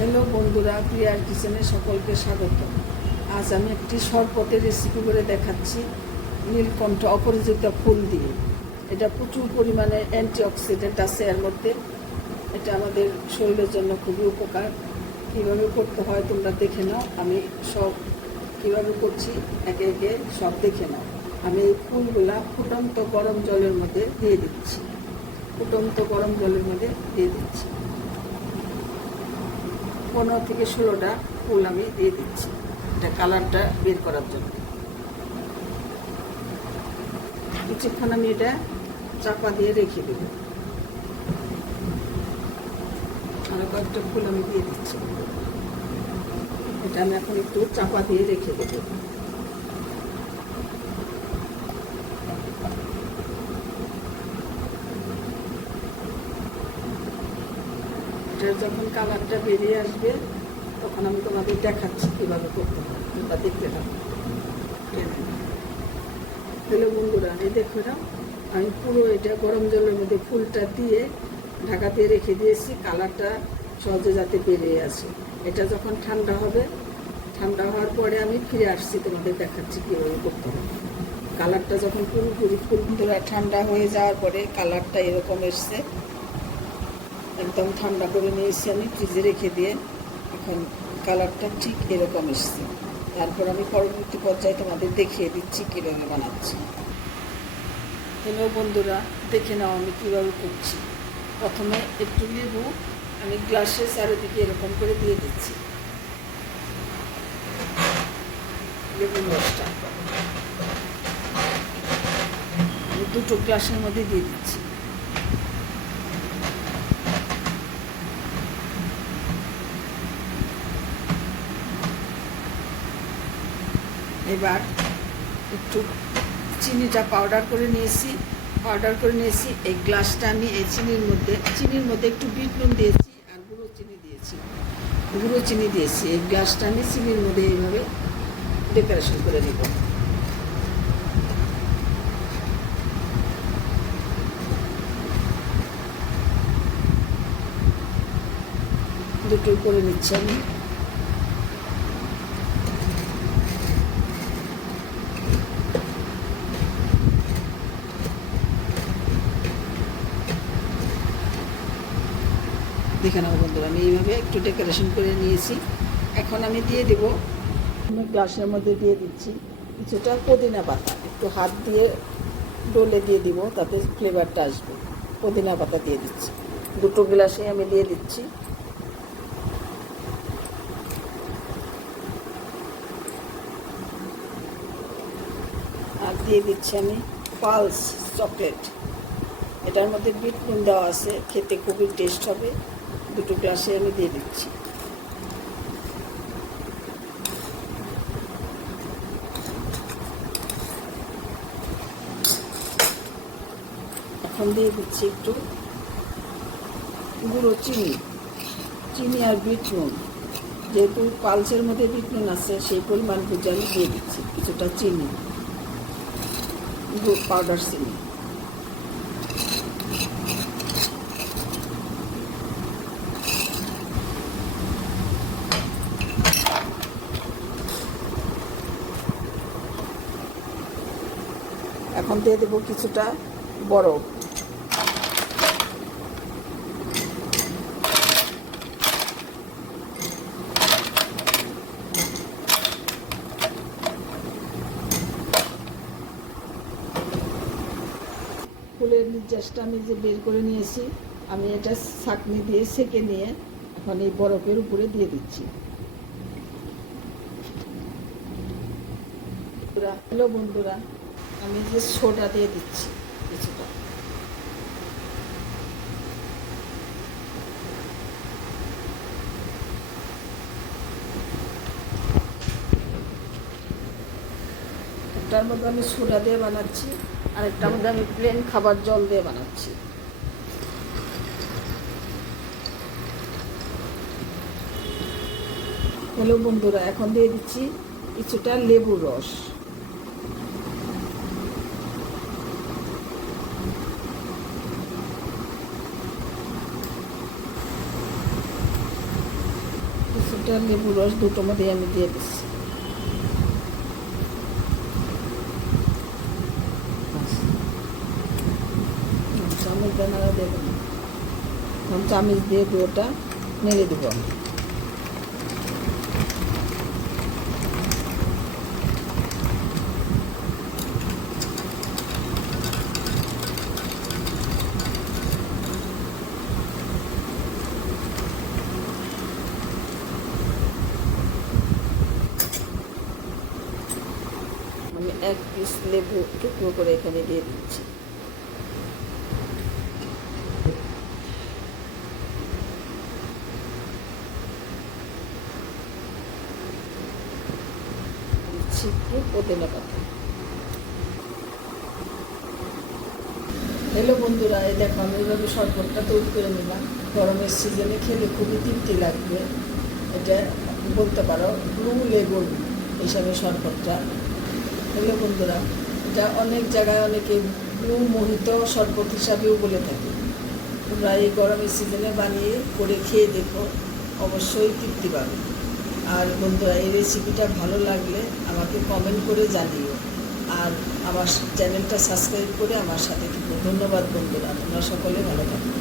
Hello বন্ধুরা, প্রিয়ার কিচেনে সকলকে স্বাগত। আজ আমি একটি শরবতের রেসিপি করে দেখাচ্ছি নীলকণ্ঠ অপরাজিত ফুল দিয়ে। এটা প্রচুর পরিমাণে অ্যান্টিঅক্সিডেন্ট আছে এর মধ্যে। এটা আমাদের শরীরের জন্য খুবই উপকার। কীভাবে করতে হয় তোমরা দেখে নাও। আমি সব কীভাবে করছি একে একে সব দেখে নাও। আমি এই ফুলগুলা ফুটন্ত গরম জলের মধ্যে দিয়ে দিচ্ছি। ফুটন্ত গরম জলের মধ্যে দিয়ে দিচ্ছি 15 থেকে 16টা ফুল আমি দিয়ে দিচ্ছি, এটা কালারটা বের করার জন্য। কিছুক্ষণ আমি এটা চাপা দিয়ে রেখে দেব। আরো কয়েকটা ফুল আমি দিয়ে দিচ্ছি। এটা আমি এখন একটু চাপা দিয়ে রেখে দেব। এটার যখন কালারটা বেরিয়ে আসবে তখন আমি তোমাদের দেখাচ্ছি কীভাবে করতে হয়, তোমরা দেখতে থাকো। হ্যালো বন্ধুরা, এই দেখো না, আমি পুরো এটা গরম জলের মধ্যে ফুলটা দিয়ে ঢাকা দিয়ে রেখে দিয়েছি, কালারটা সহজে যাতে বেরিয়ে আসে। এটা যখন ঠান্ডা হবে, ঠান্ডা হওয়ার পরে আমি ফিরে আসছি, তোমাদের দেখাচ্ছি কীভাবে করতে হবে। কালারটা যখন পুরোপুরি ফুলগুলো ঠান্ডা হয়ে যাওয়ার পরে কালারটা এরকম এসছে, একদম ঠান্ডা করে নিয়েছি আমি ফ্রিজে রেখে দিয়ে। এখন কালারটা ঠিক এরকম এসছে। তারপর আমি পরবর্তী পর্যায়ে তোমাদের দেখিয়ে দিচ্ছি কীভাবে বানাচ্ছি। হ্যালো বন্ধুরা, দেখে নাও আমি কীভাবে করছি। প্রথমে একটু লেবু আমি গ্লাসের চারিদিকে এরকম করে দিয়ে দিচ্ছি, লেবুর রসটা আমি 2টো গ্লাসের মধ্যে দিয়ে দিচ্ছি। এবার একটু চিনিটা পাউডার করে নিয়েছি। এই গ্লাসটা আমি এই চিনির মধ্যে একটু বিট নুন দিয়েছি আর গুঁড়ো চিনি দিয়েছি। এই গ্লাসটা আমি চিনির মধ্যে এইভাবে ডেকোরেশন করে নেব। দুটো করে নিচ্ছি আমি। দেখে নেবো বন্ধুরা, আমি এইভাবে একটু ডেকোরেশন করে নিয়েছি। এখন আমি দিয়ে দেব, আমি গ্লাসের মধ্যে দিয়ে দিচ্ছি কিছুটা পুদিনা পাতা। একটু হাত দিয়ে ডলে দিয়ে দিব, তাতে ফ্লেভারটা আসবে। পুদিনা পাতা দিয়ে দিচ্ছি 2টো গ্লাসে আমি দিয়ে দিচ্ছি। আর দিয়ে দিচ্ছি আমি পালস চকলেট। এটার মধ্যে বিট নুন দেওয়া আছে, খেতে খুবই টেস্ট হবে। 2টো গ্লাসে আমি দিয়ে দিচ্ছি। এখন দিয়ে দিচ্ছি একটু গুঁড়ো চিনি আর বিট নুন। যেহেতু পালসের মধ্যে বিট নুন আছে, সেই পরিমাণ বুঝে আমি দিয়ে দিচ্ছি কিছুটা চিনি, পাউডার চিনি। এখন দিয়ে দেবো কিছুটা বরফ। ফুলের নির্যাসটা আমি যে বের করে নিয়েছি, আমি এটা ছাঁকনি দিয়ে সেঁকে নিয়ে এখন এই বরফের উপরে দিয়ে দিচ্ছি। হ্যালো বন্ধুরা, আমি যে সোডা দিয়ে দিচ্ছি কিছুটা। একটার মধ্যে আমি সোডা দিয়ে বানাচ্ছি, আর একটার মধ্যে আমি প্লেন খাবার জল দিয়ে বানাচ্ছি। হ্যালো বন্ধুরা, এখন দিয়ে দিচ্ছি কিছুটা লেবুর রস। কিছুটা লেবু রস দুটো মধ্যে আমি দিয়ে দিচ্ছি। চামচ দিয়ে নাড়া দেবেন, চামচ দিয়ে ওটা নেড়ে দেবো আমি। আমি 1 পিস লেবু টুকরো করে এখানে দিয়ে দিচ্ছি। দিচ্ছি একটু পুদিনা পাতা। হ্যালো বন্ধুরা, এই দেখো আমি এইভাবে শরবতটা তৈরি করে নিলাম। গরমের সিজনে খেলে খুবই তৃপ্তি লাগবে। এটা বলতে পারো ব্লু লেবুর হিসাবে শরবতটা। হ্যালো বন্ধুরা, এটা অনেক জায়গায় অনেকে ব্লু মোহিত শরবত হিসাবেও বলে থাকে। তোমরা এই গরমের সিজনে বানিয়ে করে খেয়ে দেখো, অবশ্যই তৃপ্তি পাবে। আর বন্ধুরা, এই রেসিপিটা ভালো লাগলে আমাকে কমেন্ট করে জানিও, আর আমার চ্যানেলটা সাবস্ক্রাইব করে আমার সাথে থেকো। ধন্যবাদ বন্ধুরা, তোমরা সকলে ভালো থাকো।